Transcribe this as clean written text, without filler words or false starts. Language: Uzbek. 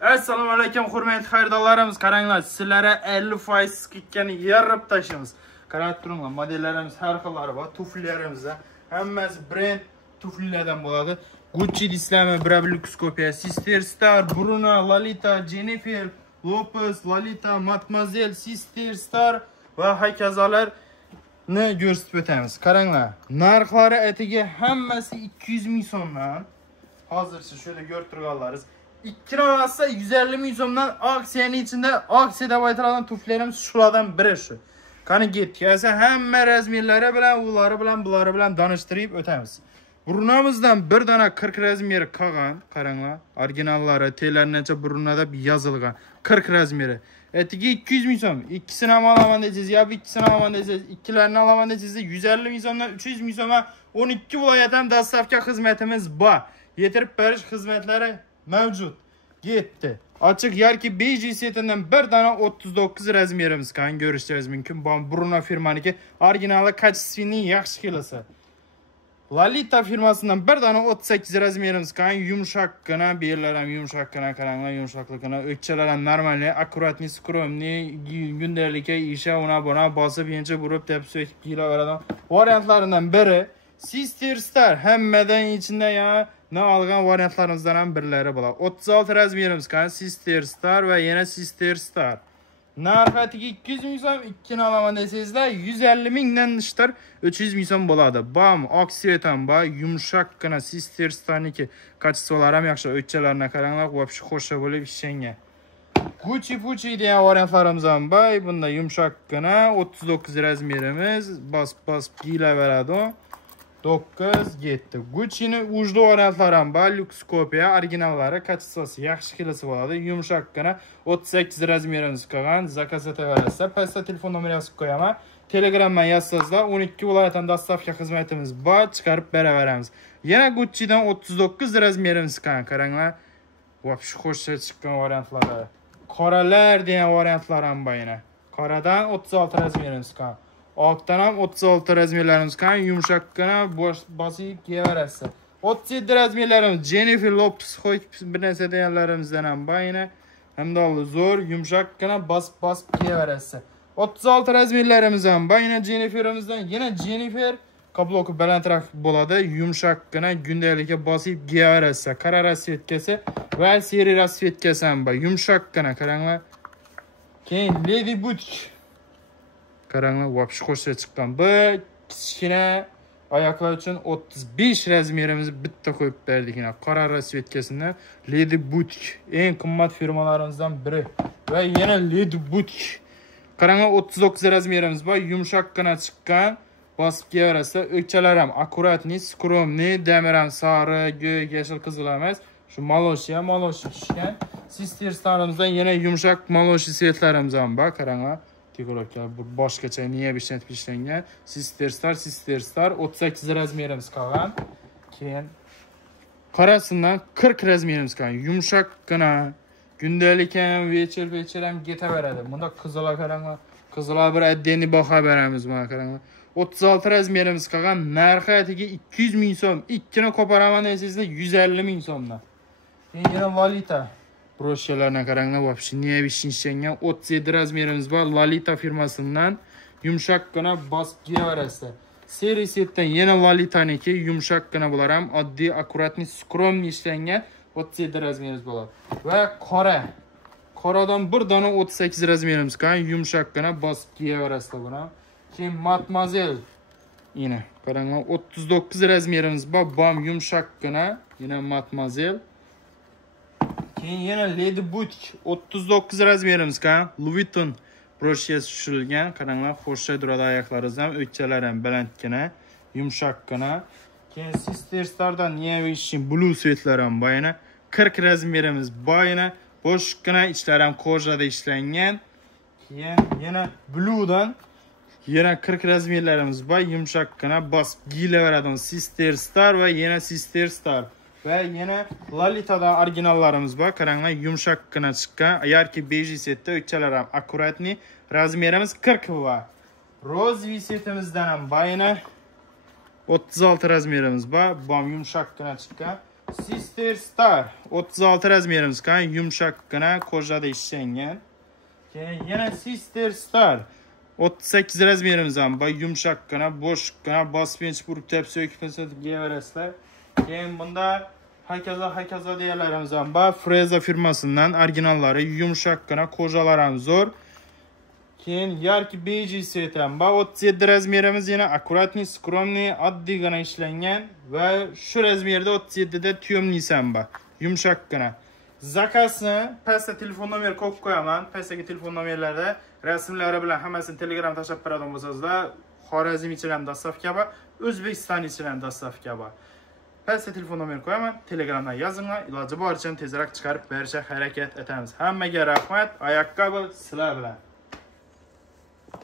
Assalomu alaykum hurmatli xaridorlarimiz, qaranglar, sizlarga 50% skidkani yarib tashlaymiz. Qarab turinglar, modellarimiz har xillari bor, tuflilarimiz hammasi brend tuflilardan bo'ladi. Gucci dislami, Brablux kopiya, Sister Star, Bruno, Lolita, Jennifer Lopez, Lolita, Mademoiselle, Sister Star va hokazolarni ko'rsatib o'tamiz. Qaranglar, narxlari atiga hammasi 200 ming so'mdan. Hozircha şöyle ko'rib turganlaringiz. 2 olsa 150 ming so'mdan aksiyanın içinde aksiya deb aytiladigan tuflarimiz shulardan biri shu. Qani ketgasa hamma razmerlari bilan, ulari bilan, bulari bilan tanishtirib o'tamiz. Brunomizdan bir dana 40 razmeri qolgan, qaranglar. Originallari, telarnacha Brunoda yozilgan 40 razmeri. Etiga 200 ming so'm. İkisini ham olaman deysiz, yo ikkisini olaman deysiz, ikkilarini olaman deysiz, 150 ming so'mdan 300 ming so'mga 12 viloyatdan dastavka xizmatimiz bor. Yetirib berish xizmatlari mavjud. Getdi. Açık yarki BG setinden bir dana 39 razmerimiz kan görüşeceğiz mümkün. Bu Bruno firmaniki orijinali kачественный yaxshi kelasi. Lolita firmasından bir dana 38 razmerimiz kan yumshaqqina, bellar ham yumshaqqina, qaranglar yumshoqligini, o'kchalar ham normal, akkuratniy, skromniy, gündelikka isha una buna bosib yencha burib deb sökib kiylaveradigan variantlaridan biri. Sister Star hammadan içinde ya ne algan variantlarımızdan ham birlari bo'ladi. 36 razmerimiz kan Sister Star va yana Sister Star. Narxatiga 200 ming so'm, ikkini olaman desangizlar 150 mingdan ishtir 300 ming so'm bo'ladi. Bam, oksiyetan ba, yumshaqqina Sister Starniki kачестволari ham yaxshi. O'tchalarni qaranglar, вообще xo'sh bo'lib ishlangan. Gucci Pucci degan variantlarimiz ham bor. Bunda yumshaqqina 39 razmerimiz, bas giyilaveradi. 9 getdi. Gucci'ni ujli variantlari ham bor, Lux kopiya, originallari, kачествоsi yaxshi kelasi bo'ladi. Yumshaqqina 38 razmerimiz qolgan. Zakaz etaverasiz. Pastda telefon nomeri yozib qo'yaman. Telegramdan yozsangizlar 12 viloyatdan dastavka xizmatimiz bor, chiqarib beraveramiz. Yana Gucci'dan 39 razmerimiz qolgan. Qaranglar. Вообще xo'sh chiqqan variantlari. Qoralar degan variantlar ham bor yana. Qoradan 36 razmerimiz qolgan. Oqdan ham 36 razmerlarimiz kan yumshaqqina bosib kiyaverasiz. 37 razmerlarimiz Jennifer Lopez bir narsa deganlarimizdan ham bor yana. Hamda zo'r yumshaqqina bosib kiyaverasiz. 36 razmerlarimiz ham bor yana Jennifer'imizdan. Yana Jennifer kabloki balandroq bo'ladi, yumshaqqina gündelikka bosib kiyaverasiz. Qora rasvetkasi va seri rasvetkasi ham bor. Yumshaqqina qaranglar. Keyin Lady Boutique. Qaranglar, вообще xo'sh chiqqan. Bu kichkina oyoqlar uchun 35 razmerimizni bitta qo'yib berdik. Qora rasvetkasidan Lady Boutique eng qimmat firmalarimizdan biri. Va yana Lady Boutique. Qaranglar, 39 razmerimiz bor, yumshaqqina chiqqan. Bosib kiyaverasiz. O'kchalar ham akkuratniy, skromniy, damir ham sari, go'y, yashil, qizil emas. Shu maloshi tushgan. Sister Star'imizdan yana yumshoq maloshi svetlarimiz ham bor. Qaranglar. Boshqacha niye bir şey ishlangan. Sister Star 38 razmerimiz qolgan. Keyin qorasidan 40 razmerimiz qolgan. Yumshaqqina, gündalik ham, vechir ham ketaveradi. Bunda qizillar qaranglar. Qizillar bir addiy baho beramiz mana qaranglar. 36 razmerimiz qolgan. Narxi atiga 200 ming so'm. Ikkini qo'paraman desangizlar 150 ming so'mdan. Keyin yana Lolita broşyalarına qaranglar, вообще niye bir şey işlengan 37 razmerimiz bor. Lolita firmasından yumshaqqina bosib kiyaverasiz. Seri setdan yana Lolita'niki yumshaqqina bo'lar ham oddiy, akkuratniy, skromniy ishlangan 37 razmerimiz bo'ladi. Va qoradan bir dona 38 razmerimiz qolgan, yumshaqqina bosib kiyaverasiz buni. Keyin Mademoiselle yine qaranglar 39 razmerimiz bor, bam yumshaqqina, yana Mademoiselle. Keyin yana Lady Boutique 39 razmerimiz kan. Louis Vuitton broşyasi tushirilgan. Qaranglar, xo'sh duradi oyoqlaringiz ham, o'kchalar ham balandgina, yumshaqqina. Keyin Sister Star'dan navy ishing blue svetlar ham bor yana. 40 razmerimiz bor yana. Bo'shqina, ichlari ham kojada ishlangan. Keyin yana blue'dan yana 40 razmerlarimiz bor, yumshaqqina bosib giyilaveradigan Sister Star va yana Sister Star. Ve yine Lolita'dan originallarımız var. Qaranglar, yumshaqqina chiqqan. Yarki beji setda o'kchalar ham akkuratniy. Razmerimiz 40 var. Rozvi setimizdan ham bor yana 36 razmerimiz bor. Bu ham yumshaqqina chiqqan. Sister Star 36 razmerimiz kan, yumshoqqina kojada ishlangan. Keyin yana Sister Star 38 razmerimiz ham bor, yumshoqqina, bo'shqqina, bosbench burib tep sökib giyaverasizlar. Keyin bunda hakazo deyalarimiz ham bor. Freza firmasidan originallari, yumshoqqina, kojalar ham zo'r. Keyin yarki beji set ham bor. 37 razmerimiz yana akkuratniy, skromniy, oddiygina ishlangan va shu razmerda 37 da tyomnisi ham bor. Yumshoqqina. Zakasni pastda telefon nomer qo'yib qo'yaman. Pastdagi telefon nomerlarda rasmlari bilan hammasini Telegram tashlab beradigan bo'lsangizlar, Xorazm ichidan ham dostavka bor, O'zbekiston ichidan ham dostavka bor. Pastda telefon nomer qo'yaman, Telegramdan yozinglar, iloji boricha tezroq chiqarib berishga harakat etamiz. Hammaga rahmat, oyoqqa sizlar bilan.